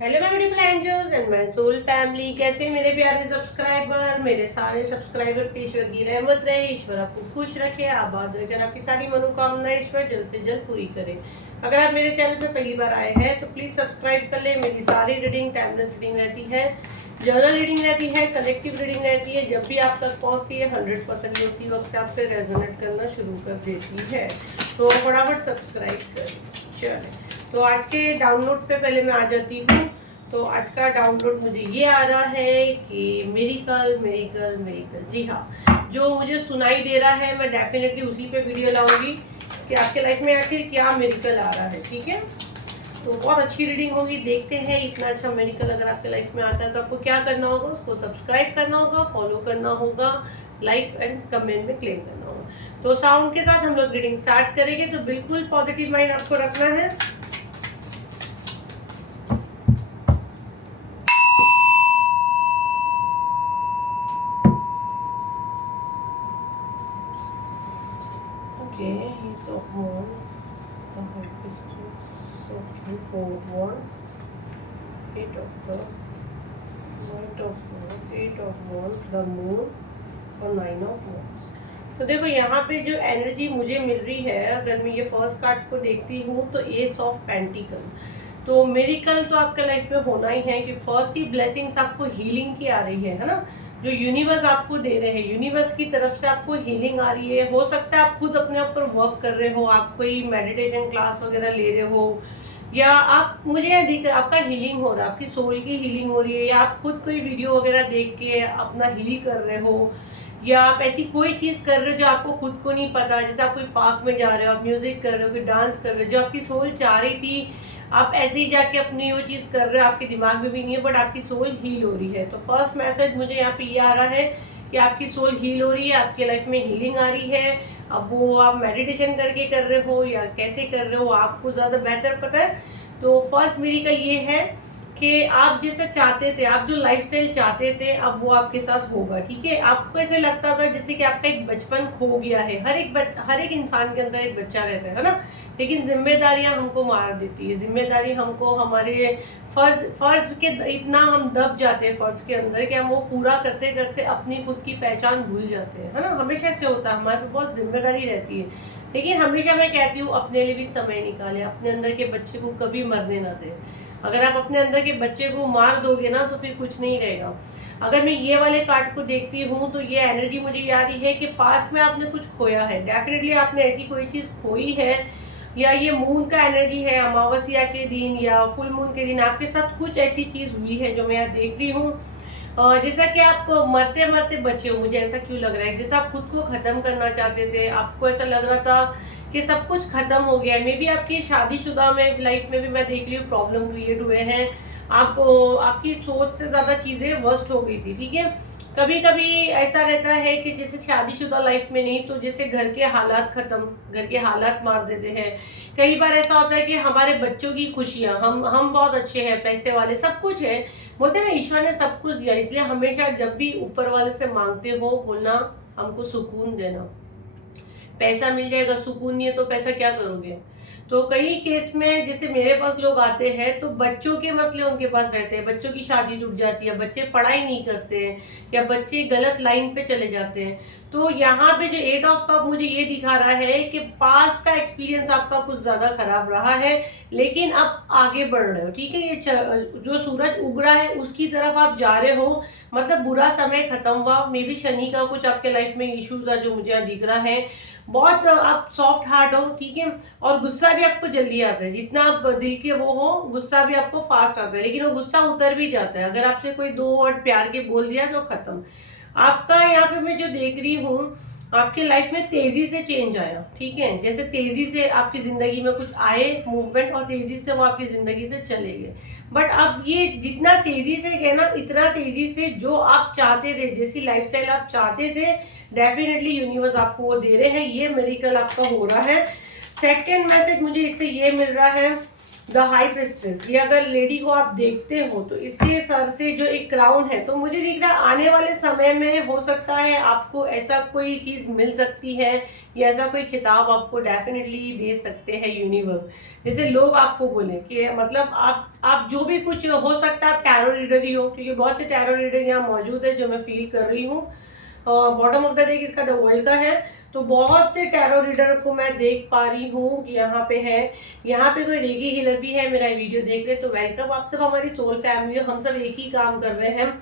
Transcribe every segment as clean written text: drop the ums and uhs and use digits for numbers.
Hello my beautiful angels and my soul family. कैसे मेरे प्यारे सब्सक्राइबर, मेरे सारे सब्सक्राइबर पे ईश्वर की रहमत रहे, ईश्वर आपको खुश रखे, आबाद रखे, आपकी सारी मनोकामनाएं ईश्वर जल्द से जल्द पूरी करे। अगर आप मेरे चैनल पे पहली बार आए हैं तो प्लीज सब्सक्राइब कर ले। मेरी सारी रीडिंग टाइमलेस रीडिंग रहती है, जर्नल रीडिंग रहती है, कलेक्टिव रीडिंग रहती है। जब भी आप तक पहुंचती है 100% उसी वक्त से आपसे रेजोनेट करना शुरू कर देती है। तो फटाफट सब्सक्राइब करें। चले तो आज के डाउनलोड पे पहले मैं आ जाती हूँ। तो आज का डाउनलोड मुझे ये आ रहा है कि मेरिकल मेरिकल मेरिकल। जी हाँ, जो मुझे सुनाई दे रहा है मैं डेफिनेटली उसी पे वीडियो लाऊंगी कि आपके लाइफ में आखिर क्या मेरिकल आ रहा है। ठीक है, तो बहुत अच्छी रीडिंग होगी। देखते हैं इतना अच्छा मेरिकल अगर आपके लाइफ में आता है तो आपको क्या करना होगा, उसको सब्सक्राइब करना होगा, फॉलो करना होगा, लाइक एंड कमेंट में क्लेम करना होगा। तो साउंड के साथ हम लोग रीडिंग स्टार्ट करेंगे। तो बिल्कुल पॉजिटिव माइंड आपको रखना है। Okay, Ace of Wands, the High Priestess, okay, Four of Wands, Eight of Cups, Knight of Wands, Eight of Wands, the Moon और Nine of Wands। तो देखो यहाँ पे जो एनर्जी मुझे मिल रही है, अगर मैं ये फर्स्ट कार्ड को देखती हूँ तो एस ऑफ पेंटिकल। तो मेरिकल तो आपके लाइफ में होना ही है कि फर्स्ट ही ब्लेसिंग्स आपको हीलिंग की आ रही है ना, जो यूनिवर्स आपको दे रहे हैं, यूनिवर्स की तरफ से आपको हीलिंग आ रही है। हो सकता है आप खुद अपने ऊपर वर्क कर रहे हो, आप कोई मेडिटेशन क्लास वगैरह ले रहे हो, या आप मुझे यहाँ दिख रहा आपका हीलिंग हो रहा है, आपकी सोल की हीलिंग हो रही है, या आप खुद कोई वीडियो वगैरह देख के अपना हील कर रहे हो, या आप ऐसी कोई चीज़ कर रहे हो जो आपको खुद को नहीं पता। जैसे आप कोई पार्क में जा रहे हो, आप म्यूजिक कर रहे हो, कोई डांस कर रहे हो, जो आपकी सोल चाह रही थी आप ऐसे ही जाके अपनी वो चीज़ कर रहे हो, आपके दिमाग में भी नहीं है बट आपकी सोल हील हो रही है। तो फर्स्ट मैसेज मुझे यहाँ पे ये आ रहा है कि आपकी सोल हील हो रही है, आपके लाइफ में हीलिंग आ रही है। अब वो आप मेडिटेशन करके कर रहे हो या कैसे कर रहे हो आपको ज़्यादा बेहतर पता है। तो फर्स्ट मिरेकल ये है कि आप जैसा चाहते थे, आप जो लाइफस्टाइल चाहते थे अब वो आपके साथ होगा। ठीक है, आपको ऐसे लगता था जैसे कि आपका एक बचपन खो गया है। हर एक इंसान के अंदर एक बच्चा रहता है ना, लेकिन जिम्मेदारियां हमको मार देती है। जिम्मेदारी हमको हमारे फर्ज के इतना हम दब जाते हैं फर्ज के अंदर कि हम वो पूरा करते करते अपनी खुद की पहचान भूल जाते हैं, है ना। हमेशा से होता है, हमारे पे बहुत जिम्मेदारी रहती है। लेकिन हमेशा मैं कहती हूँ अपने लिए भी समय निकाले, अपने अंदर के बच्चे को कभी मरने ना दे। अगर आप अपने अंदर के बच्चे को मार दोगे ना तो फिर कुछ नहीं रहेगा। अगर मैं ये वाले कार्ड को देखती हूँ तो ये एनर्जी मुझे ये आ रही है कि पास्ट में आपने कुछ खोया है। डेफिनेटली आपने ऐसी कोई चीज़ खोई है, या ये मून का एनर्जी है, अमावस्या के दिन या फुल मून के दिन आपके साथ कुछ ऐसी चीज़ हुई है जो मैं यहाँ देख रही हूँ। जैसा कि आप मरते मरते बचे हो, मुझे ऐसा क्यों लग रहा है जैसा आप खुद को ख़त्म करना चाहते थे। आपको ऐसा लग रहा था कि सब कुछ ख़त्म हो गया है। मे बी आपकी शादीशुदा में लाइफ में भी मैं देख रही हूँ प्रॉब्लम क्रिएट हुए हैं। आपकी सोच से ज़्यादा चीज़ें वर्स्ट हो गई थी। ठीक है, कभी कभी ऐसा रहता है कि जैसे शादीशुदा लाइफ में नहीं तो जैसे घर के हालात खत्म, घर के हालात मार देते हैं। कई बार ऐसा होता है कि हमारे बच्चों की खुशियां, हम बहुत अच्छे हैं, पैसे वाले, सब कुछ है, बोलते हैं ना ईश्वर ने सब कुछ दिया। इसलिए हमेशा जब भी ऊपर वाले से मांगते हो बोलना हमको सुकून देना। पैसा मिल जाएगा, सुकून नहीं है तो पैसा क्या करोगे। तो कई केस में जैसे मेरे पास लोग आते हैं तो बच्चों के मसले उनके पास रहते हैं, बच्चों की शादी टूट जाती है, बच्चे पढ़ाई नहीं करते हैं, या बच्चे गलत लाइन पे चले जाते हैं। तो यहाँ पे जो एट ऑफ कप मुझे ये दिखा रहा है कि पास्ट का एक्सपीरियंस आपका कुछ ज्यादा खराब रहा है, लेकिन अब आगे बढ़ रहे हो। ठीक है, ये जो सूरज उग रहा है उसकी तरफ आप जा रहे हो, मतलब बुरा समय खत्म हुआ। मे बी शनि का कुछ आपके लाइफ में इश्यूज है जो मुझे यहाँ दिख रहा है। बहुत आप सॉफ्ट हार्ट हो, ठीक है, और गुस्सा भी आपको जल्दी आता है। जितना आप दिल के वो हो, गुस्सा भी आपको फास्ट आता है, लेकिन वो गुस्सा उतर भी जाता है। अगर आपसे कोई दो वर्ड प्यार के बोल दिया तो खत्म। आपका यहाँ पे मैं जो देख रही हूँ आपके लाइफ में तेजी से चेंज आया। ठीक है, जैसे तेजी से आपकी जिंदगी में कुछ आए मूवमेंट और तेजी से वो आपकी जिंदगी से चले गए। बट अब ये जितना तेजी से गए ना, इतना तेजी से जो आप चाहते थे, जैसी लाइफस्टाइल आप चाहते थे, डेफिनेटली यूनिवर्स आपको वो दे रहे हैं। ये मेरिकल आपका हो रहा है। सेकेंड मैसेज मुझे इससे ये मिल रहा है द हाई प्रिस्टेस, ये अगर लेडी को आप देखते हो तो इसके सर से जो एक क्राउन है, तो मुझे दिख रहा है आने वाले समय में हो सकता है आपको ऐसा कोई चीज़ मिल सकती है, या ऐसा कोई खिताब आपको डेफिनेटली दे सकते हैं यूनिवर्स। जैसे लोग आपको बोले कि मतलब आप जो भी कुछ हो सकता है, आप टैरो रीडर ही हो, क्योंकि बहुत से टैरो रीडर यहाँ मौजूद है जो मैं फील कर रही हूँ। बॉटम ऑफ द डेक इसका द वर्ल्ड का है, तो बहुत से टैरो रीडर को मैं देख पा रही हूँ कि यहाँ पे है, यहाँ पे कोई रेगी हीलर भी है मेरा वीडियो देख रहे, तो वेलकम आप सब हमारी सोल फैमिली, हम सब एक ही काम कर रहे हैं।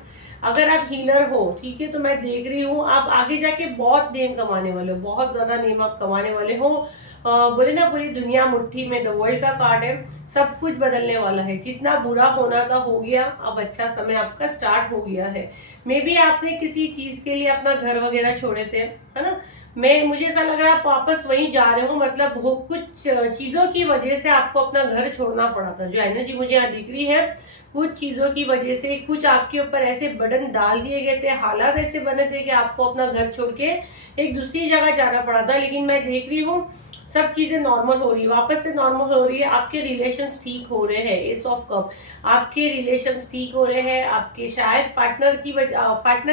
अगर आप हीलर हो, ठीक है, तो मैं देख रही हूँ आप आगे जाके बहुत नेम कमाने वाले हो, बहुत ज़्यादा नेम आप कमाने वाले हो। बोले ना पूरी दुनिया मुट्ठी में, द वर्ल्ड का कार्ड है, सब कुछ बदलने वाला है, जितना बुरा होना था हो गया, अब अच्छा समय आपका स्टार्ट हो गया है। मे बी आपने किसी चीज़ के लिए अपना घर वगैरह छोड़े थे, है ना, मुझे ऐसा लग रहा है आप वापस वहीं जा रहे हो, मतलब हो कुछ चीज़ों की वजह से आपको अपना घर छोड़ना पड़ा था। जो एनर्जी मुझे यहाँ दिख रही है, कुछ चीज़ों की वजह से कुछ आपके ऊपर ऐसे बटन डाल दिए गए थे, हालात ऐसे बने थे कि आपको अपना घर छोड़ के एक दूसरी जगह जाना पड़ा था। लेकिन मैं देख रही हूँ सब चीज़ें नॉर्मल हो रही है, वापस से नॉर्मल हो रही है, आपके रिलेशंस ठीक हो रहे हैं। एस ऑफ कप, आपके रिलेशंस ठीक हो रहे हैं, आपके शायद पार्टनर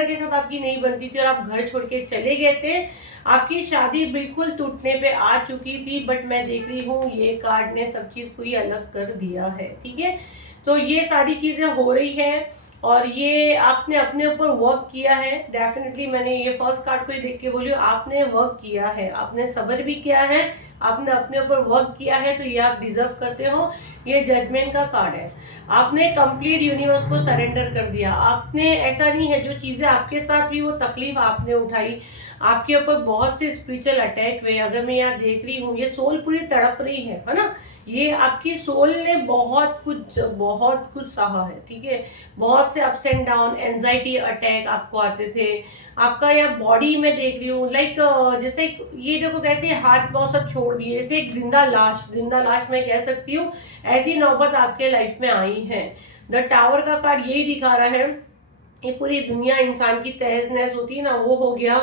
के साथ आपकी नहीं बनती थी और आप घर छोड़ के चले गए थे, आपकी शादी बिल्कुल टूटने पे आ चुकी थी, बट मैं देख रही हूँ ये कार्ड ने सब चीज़ को ही अलग कर दिया है, ठीक है। तो ये सारी चीज़ें हो रही हैं और ये आपने अपने ऊपर वर्क किया है डेफिनेटली। मैंने ये फर्स्ट कार्ड को ही देख के बोली, आपने वर्क किया है, आपने सब्र भी किया है, आपने अपने ऊपर वर्क किया है, तो ये आप डिजर्व करते हो। ये जजमेंट का कार्ड है, आपने कंप्लीट यूनिवर्स को सरेंडर कर दिया। आपने ऐसा नहीं है, जो चीज़ें आपके साथ हुई वो तकलीफ आपने उठाई, आपके ऊपर बहुत से स्पिरिचुअल अटैक हुए। अगर मैं यहाँ देख रही हूँ, ये सोल पूरी तड़प रही है ना, ये आपकी सोल ने बहुत कुछ सहा है, ठीक है। बहुत से ups and down, anxiety attack आपको आते थे। आपका यहाँ बॉडी में देख रही हूँ, लाइक जैसे ये देखो कैसे हाथ पांव सब छोड़ दिए, जैसे एक जिंदा लाश मैं कह सकती हूँ, ऐसी नौबत आपके लाइफ में आई है। द टावर का कार्ड यही दिखा रहा है, ये पूरी दुनिया इंसान की तहस नहस होती है ना, वो हो गया।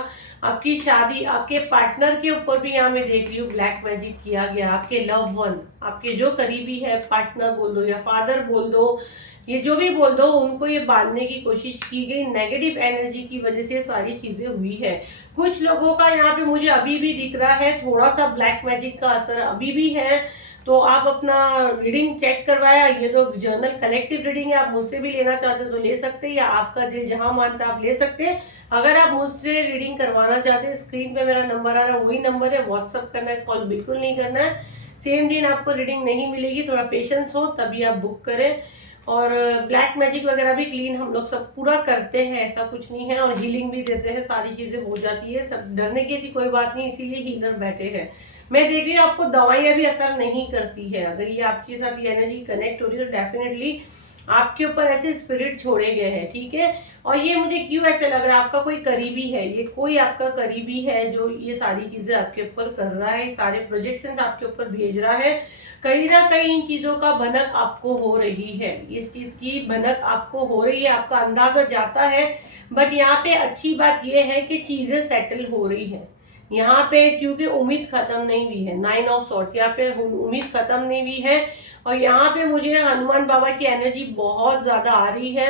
आपकी शादी, आपके पार्टनर के ऊपर भी यहाँ मैं देख रही हूँ ब्लैक मैजिक किया गया। आपके लव वन, आपके जो करीबी है, पार्टनर बोल दो या फादर बोल दो, ये जो भी बोल दो, उनको ये बांधने की कोशिश की गई। नेगेटिव एनर्जी की वजह से सारी चीजें हुई है। कुछ लोगों का यहाँ पे मुझे अभी भी दिख रहा है थोड़ा सा ब्लैक मैजिक का असर अभी भी है, तो आप अपना रीडिंग चेक करवाया। ये तो जर्नल कलेक्टिव रीडिंग है, आप मुझसे भी लेना चाहते हो तो ले सकते हैं, या आपका दिल जहां मानता है आप ले सकते हैं। अगर आप मुझसे रीडिंग करवाना चाहते हैं, स्क्रीन पे मेरा नंबर आ रहा है, वही नंबर है, व्हाट्सअप करना है, कॉल बिल्कुल नहीं करना है। सेम दिन आपको रीडिंग नहीं मिलेगी, थोड़ा पेशेंस हो तभी आप बुक करें। और ब्लैक मैजिक वगैरह भी क्लीन हम लोग सब पूरा करते हैं, ऐसा कुछ नहीं है, और हीलिंग भी देते हैं, सारी चीजें हो जाती है, सब डरने की ऐसी कोई बात नहीं, इसीलिए हीलर बैठे हैं। मैं देख रही हूँ आपको दवाइयाँ भी असर नहीं करती है। अगर ये आपके साथ ये एनर्जी कनेक्ट हो रही है तो डेफिनेटली आपके ऊपर ऐसे स्पिरिट छोड़े गए हैं, ठीक है। और ये मुझे क्यों ऐसे लग रहा है, आपका कोई करीबी है, ये कोई आपका करीबी है जो ये सारी चीजें आपके ऊपर कर रहा है, सारे प्रोजेक्शंस आपके ऊपर भेज रहा है। कहीं ना कहीं इन चीजों का भनक आपको हो रही है, इस चीज की भनक आपको हो रही है, आपका अंदाजा जाता है। बट यहाँ पे अच्छी बात यह है कि चीजें सेटल हो रही है यहाँ पे, क्योंकि उम्मीद खत्म नहीं हुई है। 9 ऑफ सॉर्ड्स, यहाँ पे उम्मीद खत्म नहीं हुई है। और यहाँ पे मुझे हनुमान बाबा की एनर्जी बहुत ज्यादा आ रही है,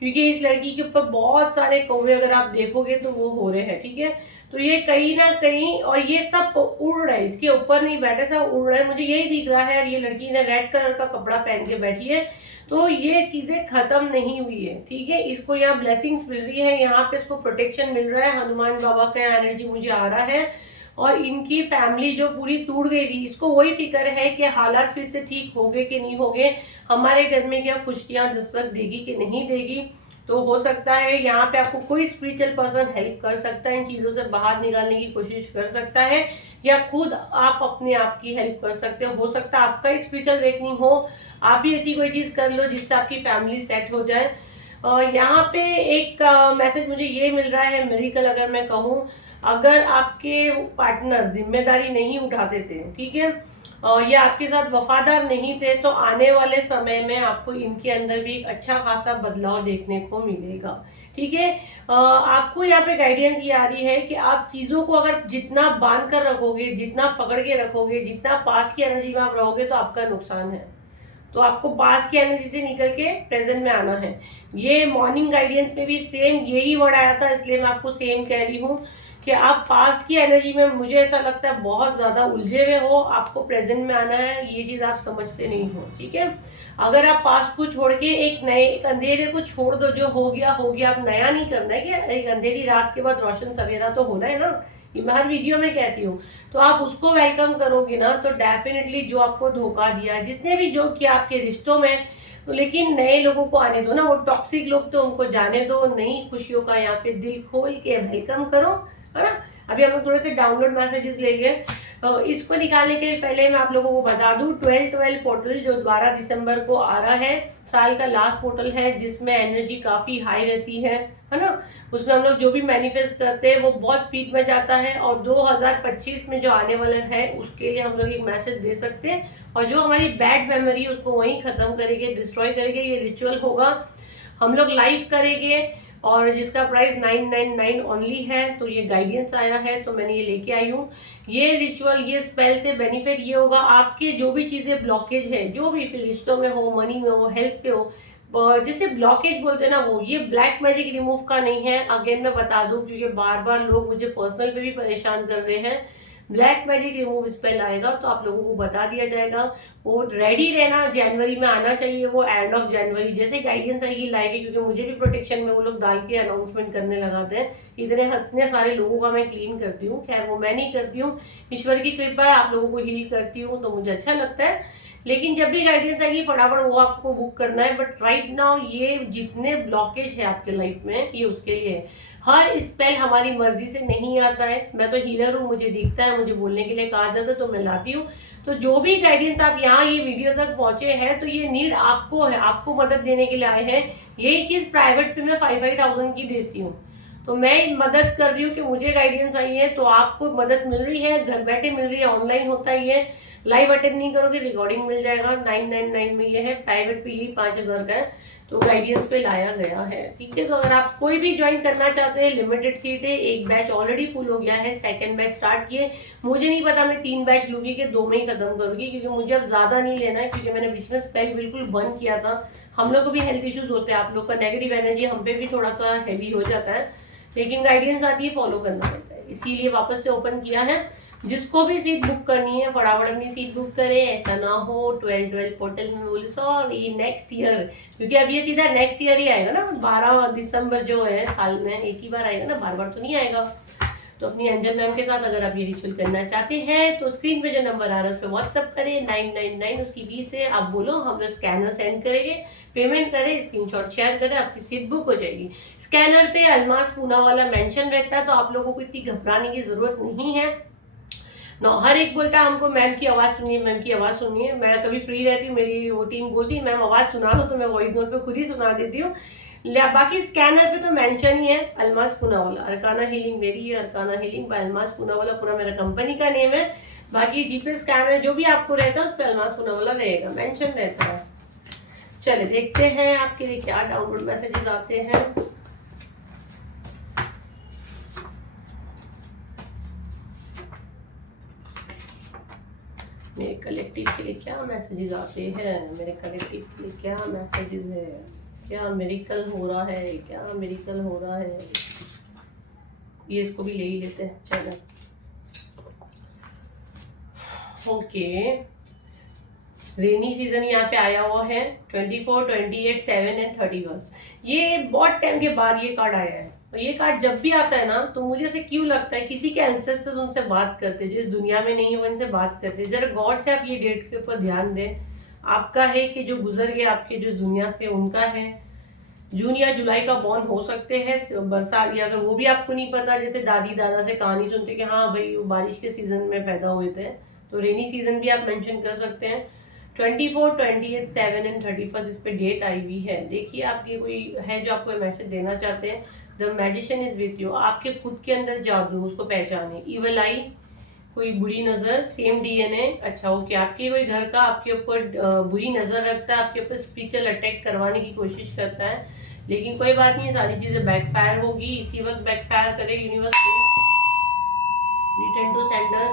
क्योंकि इस लड़की के ऊपर बहुत सारे कौवे अगर आप देखोगे तो वो हो रहे हैं, ठीक है। तो ये कहीं ना कहीं, और ये सब उड़ रहा है, इसके ऊपर नहीं बैठे, सब उड़ रहा है, मुझे यही दिख रहा है। और ये लड़की ने रेड कलर का कपड़ा पहन के बैठी है, तो ये चीजें खत्म नहीं हुई है, ठीक है। इसको यहाँ ब्लेसिंग्स मिल रही है, यहाँ पे इसको प्रोटेक्शन मिल रहा है, हनुमान बाबा का एनर्जी मुझे आ रहा है। और इनकी फैमिली जो पूरी टूट गई थी, इसको वही फिक्र है कि हालात फिर से ठीक होंगे कि नहीं होंगे, हमारे घर में क्या खुशियां दस्तक देगी कि नहीं देगी। तो हो सकता है यहाँ पे आपको कोई स्पिरिचुअल पर्सन हेल्प कर सकता है, इन चीजों से बाहर निकालने की कोशिश कर सकता है, या खुद आप अपने आप की हेल्प कर सकते हो सकता है आपका स्पिरिचुअल वेकनिंग हो, आप भी ऐसी कोई चीज कर लो जिससे आपकी फैमिली सेट हो जाए। यहाँ पे एक मैसेज मुझे ये मिल रहा है, मिरेकल अगर मैं कहूँ, अगर आपके पार्टनर जिम्मेदारी नहीं उठाते थे, ठीक है, या आपके साथ वफादार नहीं थे, तो आने वाले समय में आपको इनके अंदर भी एक अच्छा खासा बदलाव देखने को मिलेगा, ठीक है। आपको यहाँ पे गाइडेंस ये आ रही है कि आप चीजों को अगर जितना बांध कर रखोगे, जितना पकड़ के रखोगे, जितना पास की एनर्जी में आप रहोगे, तो आपका नुकसान है। तो आपको पास्ट की एनर्जी से निकल के प्रेजेंट में आना है। ये मॉर्निंग गाइडेंस में भी सेम यही वर्ड आया था, इसलिए मैं आपको सेम कह रही हूँ कि आप पास्ट की एनर्जी में, मुझे ऐसा लगता है, बहुत ज़्यादा उलझे हुए हो। आपको प्रेजेंट में आना है, ये चीज़ आप समझते नहीं हो, ठीक है। अगर आप पास्ट को छोड़ के एक अंधेरे को छोड़ दो, जो हो गया हो गया, आप नया नहीं करना है कि एक अंधेरी रात के बाद रोशन सवेरा तो होना है ना, ये मैं हर वीडियो में कहती हूँ। तो आप उसको वेलकम करोगे ना, तो डेफिनेटली जो आपको धोखा दिया, जिसने भी जो किया आपके रिश्तों में, तो लेकिन नए लोगों को आने दो ना, वो टॉक्सिक लोग तो उनको जाने दो। नई खुशियों का यहाँ पे दिल खोल के वेलकम करो, है ना। अभी हम लोग थोड़े से डाउनलोड मैसेजेस लेंगे। तो इसको निकालने के पहले मैं आप लोगों को बता दूं, 12-12 पोर्टल जो 12 दिसंबर को आ रहा है, साल का लास्ट पोर्टल है, जिसमें एनर्जी काफी हाई रहती है ना। उसमें हम लोग जो भी मैनिफेस्ट करते हैं वो बहुत स्पीड में जाता है, और 2025 में जो आने वाला है उसके लिए हम लोग एक मैसेज दे सकते हैं, और जो हमारी बैड मेमोरी उसको वहीं खत्म करेंगे, डिस्ट्रॉय करेंगे। ये रिचुअल होगा, हम लोग लाइव करेंगे, और जिसका प्राइस 999 ओनली है। तो ये गाइडेंस आया है तो मैंने ये लेके आई हूँ। ये रिचुअल, ये स्पेल से बेनिफिट ये होगा, आपके जो भी चीजें ब्लॉकेज है, जो भी फिर रिश्तों में हो, मनी में हो, हेल्थ पे हो, जिसे ब्लॉकेज बोलते हैं ना, वो ये ब्लैक मैजिक रिमूव का नहीं है। अगेन मैं बता दूं, क्योंकि बार बार लोग मुझे पर्सनल पे भी परेशान कर रहे हैं। ब्लैक मैजिक रिमूव स्पेल आएगा तो आप लोगों को बता दिया जाएगा। वो रेडी रहना, जनवरी में आना चाहिए, वो एंड ऑफ जनवरी जैसे गाइडेंस आएगी लाएगी, क्योंकि मुझे भी प्रोटेक्शन में वो लोग डाल के अनाउंसमेंट करने लगाते हैं। इतने सारे लोगों का मैं क्लीन करती हूँ, खैर वो मैं नहीं करती हूँ, ईश्वर की कृपा है, आप लोगों को हील करती हूँ तो मुझे अच्छा लगता है। लेकिन जब भी गाइडेंस आएगी फटाफट वो आपको बुक करना है। बट राइट नाउ ये जितने ब्लॉकेज है आपके लाइफ में, ये उसके लिए है। हर स्पेल हमारी मर्जी से नहीं आता है। मैं तो हीलर हूँ, मुझे दिखता है, मुझे बोलने के लिए कहा जाता है तो मैं लाती हूँ। तो जो भी गाइडेंस आप यहाँ ये वीडियो तक पहुंचे हैं, तो ये नीड आपको है, आपको मदद देने के लिए आए हैं। यही चीज प्राइवेट पे मैं 5,000 की देती हूँ। तो मैं मदद कर रही हूँ कि मुझे गाइडेंस आई है तो आपको मदद मिल रही है, घर बैठे मिल रही है, ऑनलाइन होता ही है। लाइव अटेंड नहीं करोगे, रिकॉर्डिंग मिल जाएगा। 999 में ये है, प्राइवेट पे यही 5,000 का है। तो गाइडेंस पे लाया गया है, ठीक है। तो अगर आप कोई भी ज्वाइन करना चाहते हैं, लिमिटेड सीट है, एक बैच ऑलरेडी फुल हो गया है, सेकंड बैच स्टार्ट किए। मुझे नहीं पता मैं 3 बैच लूंगी कि 2 में ही खत्म करूंगी, क्योंकि मुझे अब ज्यादा नहीं लेना है, क्योंकि मैंने बिजनेस स्पेल बिल्कुल बंद किया था। हम लोग को भी हेल्थ इश्यूज होते हैं, आप लोग का नेगेटिव एनर्जी हम पे भी थोड़ा सा हैवी हो जाता है, लेकिन गाइडेंस आती है, फॉलो करना पड़ता है, इसीलिए वापस से ओपन किया है। जिसको भी सीट बुक करनी है फटाफट अपनी सीट बुक करे, ऐसा ना हो 12-12 पोर्टल में बोले सॉरी नेक्स्ट ईयर, क्योंकि अब ये सीधा नेक्स्ट ईयर ही आएगा ना। 12 दिसंबर जो है साल में एक ही बार आएगा ना, बार बार तो नहीं आएगा। तो अपनी एंजल मैम के साथ अगर आप ये रिचुअल करना चाहते हैं तो स्क्रीन पे जो नंबर आ रहा है उस पर व्हाट्सअप करें 999 उसकी फीस है। आप बोलो, हम लोग स्कैनर सेंड करेंगे, पेमेंट करें, स्क्रीनशॉट शेयर करें, आपकी सीट बुक हो जाएगी। स्कैनर पे अलमास पूना वाला मेंशन रहता है, तो आप लोगों को इतनी घबराने की जरूरत नहीं है। हर एक बोलता है हमको मैम की आवाज सुनिए, मैम की आवाज सुनिए। मैं कभी फ्री रहती हूँ, मेरी वो टीम बोलती है मैम आवाज सुना दो, तो मैं वॉइस नोट पे खुद ही सुना देती हूँ। बाकी स्कैनर पे तो मेंशन ही है अलमास पूनावाला, अरकाना हीलिंग मेरी है, arcana healing by Almas Poonawala पूरा मेरा कंपनी का नेम है। बाकी जीपे स्कैनर जो भी आपको रहता है उस पर अलमास पूनावाला रहेगा, मेंशन रहता है। चले देखते हैं आपके लिए क्या डाउनलोड मैसेजेस आते हैं। मेरे कलेक्टिव के लिए क्या मैसेजेस आते हैं, मेरे कलेक्टिव के लिए क्या मैसेजेस है, क्या मिरेकल हो रहा है, क्या मिरेकल हो रहा है। ये इसको भी ले ही लेते हैं, चलो ओके। रेनी सीजन यहाँ पे आया हुआ है 24, 28, 7 एंड 31। ये बहुत टाइम के बाद ये कार्ड आया है। और ये कार्ड जब भी आता है ना, तो मुझे ऐसे क्यों लगता है किसी के एंसेस्टर्स उनसे बात करते हैं, जो इस दुनिया में नहीं है वो इनसे बात करते हैं। जरा गौर से आप ये डेट के ऊपर ध्यान दें, आपका है कि जो गुजर गए आपके जो इस दुनिया से उनका है। जून या जुलाई का बॉर्न हो सकते हैं, बरसात, या अगर वो भी आपको नहीं पता, जैसे दादी दादा से कहानी सुनते कि हाँ भाई वो बारिश के सीजन में पैदा हुए थे, तो रेनी सीजन भी आप मेंशन कर सकते हैं। 24, 28, 7 एंड 31 इस पे डेट आई हुई है। देखिए आपके कोई है जो आपको मैसेज देना चाहते हैं। The magician is with you, आपके खुद के अंदर जादू, उसको पहचाने। इवल आई, कोई बुरी नजर, सेम डीएनए, अच्छा ओके। आपके कोई घर का आपके ऊपर बुरी नजर रखता है, आपके ऊपर स्पिरिचुअल अटैक करवाने की कोशिश करता है, लेकिन कोई बात नहीं, सारी चीजें बैकफायर होगी। इसी वक्त बैकफायर करे यूनिवर्स, रिटर्न टू सेंटर।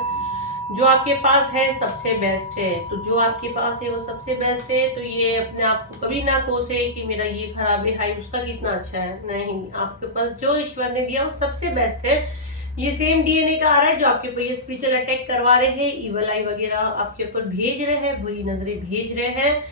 जो आपके पास है सबसे बेस्ट है। तो जो आपके पास है वो सबसे बेस्ट है। तो ये अपने आप को कभी ना कोसे कि मेरा ये खराब है, हाई उसका कितना अच्छा है। नहीं, आपके पास जो ईश्वर ने दिया वो सबसे बेस्ट है। ये सेम डीएनए का आ रहा है जो आपके ऊपर ये स्पिरिचुअल अटैक करवा रहे हैं, इवल आई वगैरह आपके ऊपर भेज रहे हैं, बुरी नजरें भेज रहे हैं।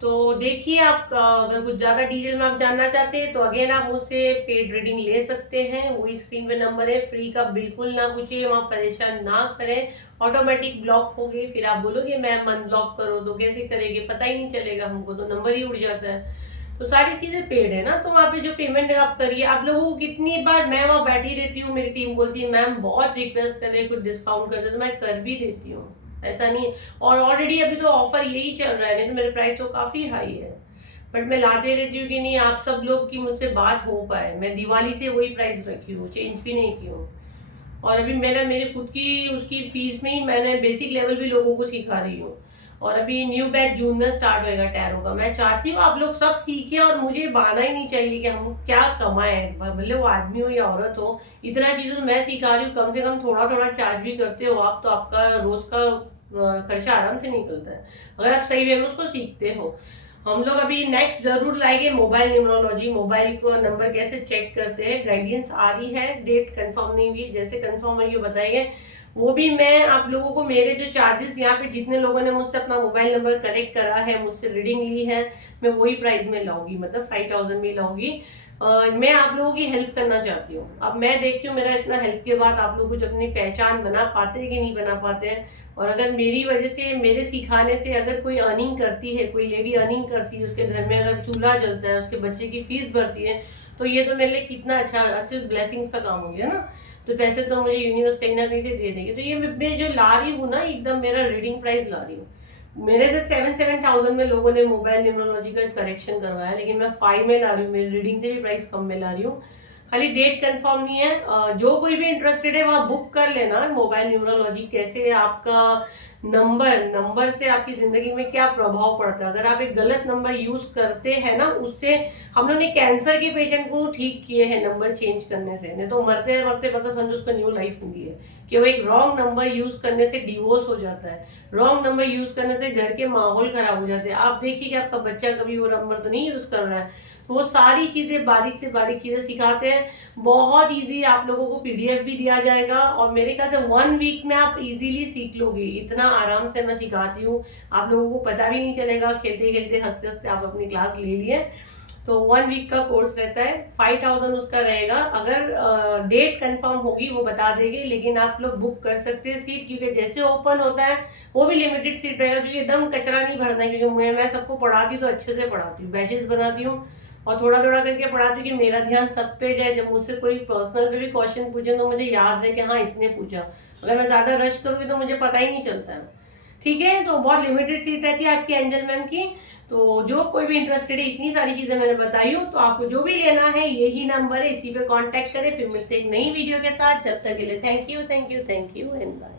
तो देखिए, आप अगर कुछ ज्यादा डिटेल में आप जानना चाहते हैं तो अगेन आप मुझसे पेड रीडिंग ले सकते हैं। वही स्क्रीन पे नंबर है, फ्री का बिल्कुल ना पूछिए, वहां परेशान ना करें। ऑटोमेटिक ब्लॉक हो गई, फिर आप बोलोगे मैम अनब्लॉक करो, तो कैसे करेंगे, पता ही नहीं चलेगा हमको, तो नंबर ही उड़ जाता है। तो सारी चीजें पेड है ना, तो वहाँ पे जो पेमेंट आप करिए। आप लोगों को कितनी बार मैं वहाँ बैठी रहती हूँ, मेरी टीम बोलती है मैम बहुत रिक्वेस्ट कर रहे हैं कुछ डिस्काउंट कर दे, तो मैं कर भी देती हूँ, ऐसा नहीं है। और ऑलरेडी अभी तो ऑफर यही चल रहा है, नहीं तो मेरे प्राइस तो काफी हाई है, बट मैं लाते रहती हूँ कि नहीं आप सब लोग की मुझसे बात हो पाए। मैं दिवाली से वही प्राइस रखी हूँ, चेंज भी नहीं की हूँ। और अभी मैंने मेरे खुद की उसकी फीस में ही मैंने बेसिक लेवल भी लोगों को सिखा रही हूँ। और अभी न्यू बैच जून में स्टार्ट होएगा टैरो का। मैं चाहती हूँ आप लोग सब सीखें, और मुझे बहाना ही नहीं चाहिए कि हम क्या कमाएं, भले वो आदमी हो या औरत हो। इतना चीज़ मैं सिखा रही हूँ, कम से कम थोड़ा थोड़ा चार्ज भी करते हो आप, तो आपका रोज का खर्चा आराम से निकलता है अगर आप सही वे में उसको सीखते हो। हम लोग अभी नेक्स्ट जरूर लाएंगे मोबाइल न्यूमरोलॉजी, मोबाइल को नंबर कैसे चेक करते हैं, गाइडेंस आ रही है, डेट कंफर्म नहीं हुई, जैसे कंफर्म होगी बताएंगे। वो भी मैं आप लोगों को मेरे जो चार्जेस यहाँ पे जितने लोगों ने मुझसे अपना मोबाइल नंबर कनेक्ट करा है, मुझसे रीडिंग ली है, मैं वही प्राइस में लाऊंगी, मतलब 5000 में लाऊंगी। मैं आप लोगों की हेल्प करना चाहती हूँ। अब मैं देखती हूँ मेरा इतना हेल्प के बाद आप लोग कुछ अपनी पहचान बना पाते हैं कि नहीं बना पाते हैं। और अगर मेरी वजह से, मेरे सिखाने से अगर कोई अर्निंग करती है, कोई लेडी अर्निंग करती है, उसके घर में अगर चूल्हा जलता है, उसके बच्चे की फीस भरती है, तो ये तो मेरे लिए कितना अच्छा अच्छे ब्लेसिंग्स का काम हो गया ना। तो पैसे तो मुझे यूनिवर्स कहीं ना कहीं से दे देंगे। तो ये मैं जो ला रही हूँ ना, एकदम मेरा रीडिंग प्राइस ला रही हूँ। मेरे से 7,000 में लोगों ने मोबाइल न्यूमरोलॉजी का करेक्शन करवाया, लेकिन मैं 5 में ला रही हूँ, मेरी रीडिंग से भी प्राइस कम में ला रही हूँ। खाली डेट कंफर्म नहीं है। जो कोई भी इंटरेस्टेड है वहाँ बुक कर लेना। मोबाइल न्यूमरोलॉजी कैसे आपका नंबर से आपकी जिंदगी में क्या प्रभाव पड़ता है। अगर आप एक गलत नंबर यूज करते हैं ना, उससे हम लोग ने कैंसर के पेशेंट को ठीक किए हैं नंबर चेंज करने से, नहीं तो मरते मरते पता समझो उसको न्यू लाइफ मिली है। कि वो एक रॉन्ग नंबर यूज करने से डिवोर्स हो जाता है, रॉन्ग नंबर यूज करने से घर के माहौल खराब हो जाते हैं। आप देखिए कि आपका बच्चा कभी वो नंबर तो नहीं यूज कर रहा है। तो वो सारी चीजें बारीक से बारीक चीजें सिखाते हैं, बहुत इजी। आप लोगों को पीडीएफ भी दिया जाएगा, और मेरे ख्याल से 1 वीक में आप इजीली सीख लोगे, इतना आराम से मैं सिखाती हूँ। आप लोगों को पता भी नहीं चलेगा, खेलते खेलते हंसते हंसते आप अपनी क्लास ले लिए। तो 1 वीक का कोर्स रहता है, 5000 उसका रहेगा। अगर डेट कंफर्म होगी वो बता देंगे, लेकिन आप लोग बुक कर सकते हैं सीट, क्योंकि जैसे ओपन होता है वो भी लिमिटेड सीट रहेगा, क्योंकि एकदम कचरा नहीं भरना है। क्योंकि मैं सबको पढ़ाती हूँ तो अच्छे से पढ़ाती हूँ, बैचेस बनाती हूँ और थोड़ा थोड़ा करके पढ़ाती हूँ कि मेरा ध्यान सब पे जाए। जब मुझसे कोई पर्सनल पे भी क्वेश्चन पूछे तो मुझे याद रहे कि हाँ इसने पूछा। अगर मैं ज्यादा रश करूँगी तो मुझे पता ही नहीं चलता है। ठीक है, तो बहुत लिमिटेड सीट रहती है आपकी एंजल मैम की। तो जो कोई भी इंटरेस्टेड है, इतनी सारी चीजें मैंने बताई हूँ, तो आपको जो भी लेना है यही नंबर है, इसी पे कांटेक्ट करें। फिर मिलते एक नई वीडियो के साथ, जब तक के लिए थैंक यू एंड बाय।